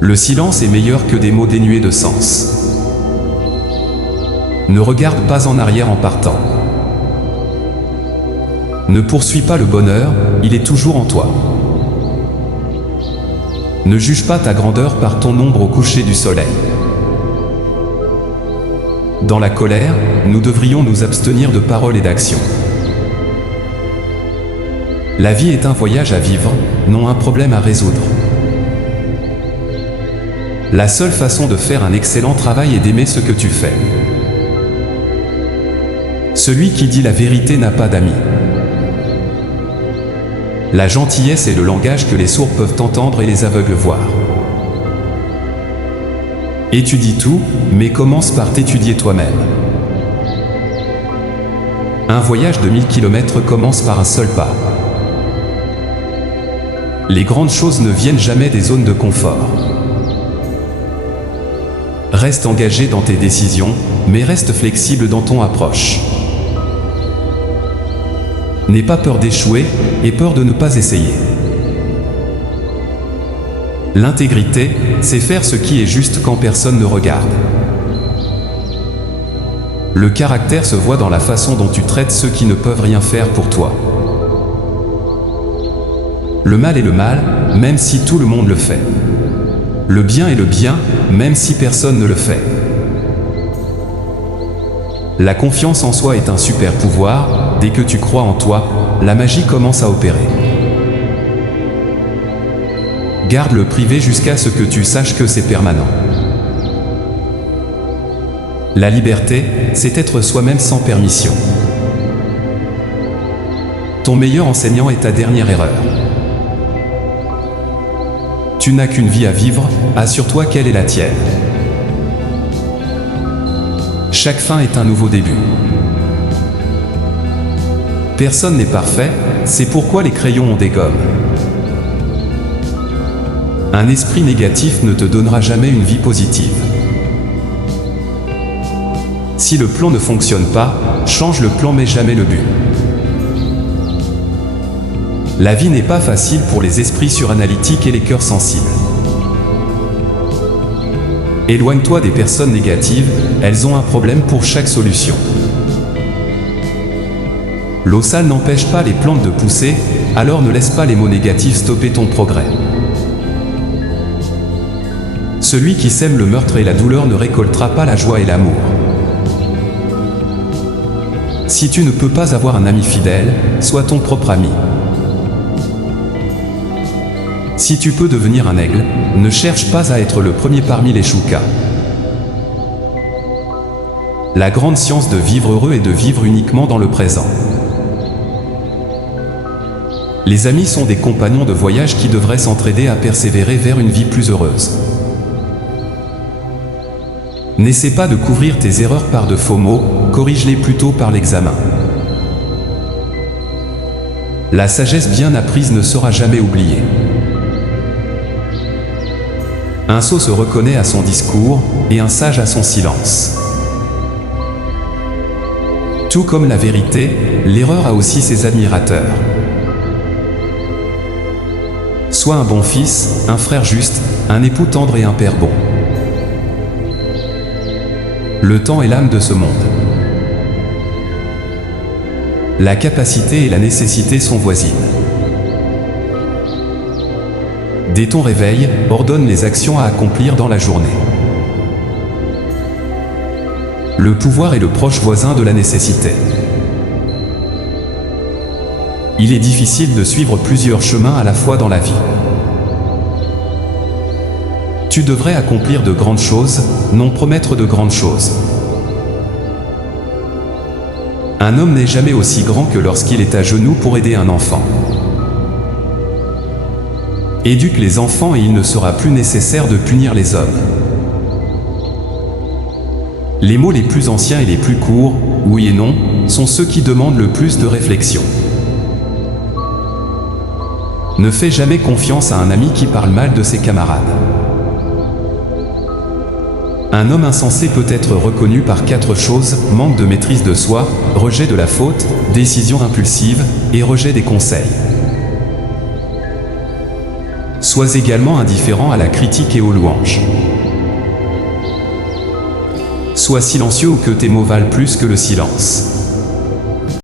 Le silence est meilleur que des mots dénués de sens. Ne regarde pas en arrière en partant. Ne poursuis pas le bonheur, il est toujours en toi. Ne juge pas ta grandeur par ton ombre au coucher du soleil. Dans la colère, nous devrions nous abstenir de paroles et d'actions. La vie est un voyage à vivre, non un problème à résoudre. La seule façon de faire un excellent travail est d'aimer ce que tu fais. Celui qui dit la vérité n'a pas d'amis. La gentillesse est le langage que les sourds peuvent entendre et les aveugles voir. Étudie tout, mais commence par t'étudier toi-même. Un voyage de 1000 km commence par un seul pas. Les grandes choses ne viennent jamais des zones de confort. Reste engagé dans tes décisions, mais reste flexible dans ton approche. N'aie pas peur d'échouer, et peur de ne pas essayer. L'intégrité, c'est faire ce qui est juste quand personne ne regarde. Le caractère se voit dans la façon dont tu traites ceux qui ne peuvent rien faire pour toi. Le mal est le mal, même si tout le monde le fait. Le bien est le bien, même si personne ne le fait. La confiance en soi est un super pouvoir, dès que tu crois en toi, la magie commence à opérer. Garde le privé jusqu'à ce que tu saches que c'est permanent. La liberté, c'est être soi-même sans permission. Ton meilleur enseignant est ta dernière erreur. Tu n'as qu'une vie à vivre, assure-toi qu'elle est la tienne. Chaque fin est un nouveau début. Personne n'est parfait, c'est pourquoi les crayons ont des gommes. Un esprit négatif ne te donnera jamais une vie positive. Si le plan ne fonctionne pas, change le plan mais jamais le but. La vie n'est pas facile pour les esprits suranalytiques et les cœurs sensibles. Éloigne-toi des personnes négatives, elles ont un problème pour chaque solution. L'eau sale n'empêche pas les plantes de pousser, alors ne laisse pas les mots négatifs stopper ton progrès. Celui qui sème le meurtre et la douleur ne récoltera pas la joie et l'amour. Si tu ne peux pas avoir un ami fidèle, sois ton propre ami. Si tu peux devenir un aigle, ne cherche pas à être le premier parmi les choucas. La grande science de vivre heureux est de vivre uniquement dans le présent. Les amis sont des compagnons de voyage qui devraient s'entraider à persévérer vers une vie plus heureuse. N'essaie pas de couvrir tes erreurs par de faux mots, corrige-les plutôt par l'examen. La sagesse bien apprise ne sera jamais oubliée. Un sot se reconnaît à son discours, et un sage à son silence. Tout comme la vérité, l'erreur a aussi ses admirateurs. Sois un bon fils, un frère juste, un époux tendre et un père bon. Le temps est l'âme de ce monde. La capacité et la nécessité sont voisines. Dès ton réveil, ordonne les actions à accomplir dans la journée. Le pouvoir est le proche voisin de la nécessité. Il est difficile de suivre plusieurs chemins à la fois dans la vie. Tu devrais accomplir de grandes choses, non promettre de grandes choses. Un homme n'est jamais aussi grand que lorsqu'il est à genoux pour aider un enfant. Éduque les enfants et il ne sera plus nécessaire de punir les hommes. Les mots les plus anciens et les plus courts, oui et non, sont ceux qui demandent le plus de réflexion. Ne fais jamais confiance à un ami qui parle mal de ses camarades. Un homme insensé peut être reconnu par 4 choses: manque de maîtrise de soi, rejet de la faute, décision impulsive et rejet des conseils. Sois également indifférent à la critique et aux louanges. Sois silencieux ou que tes mots valent plus que le silence.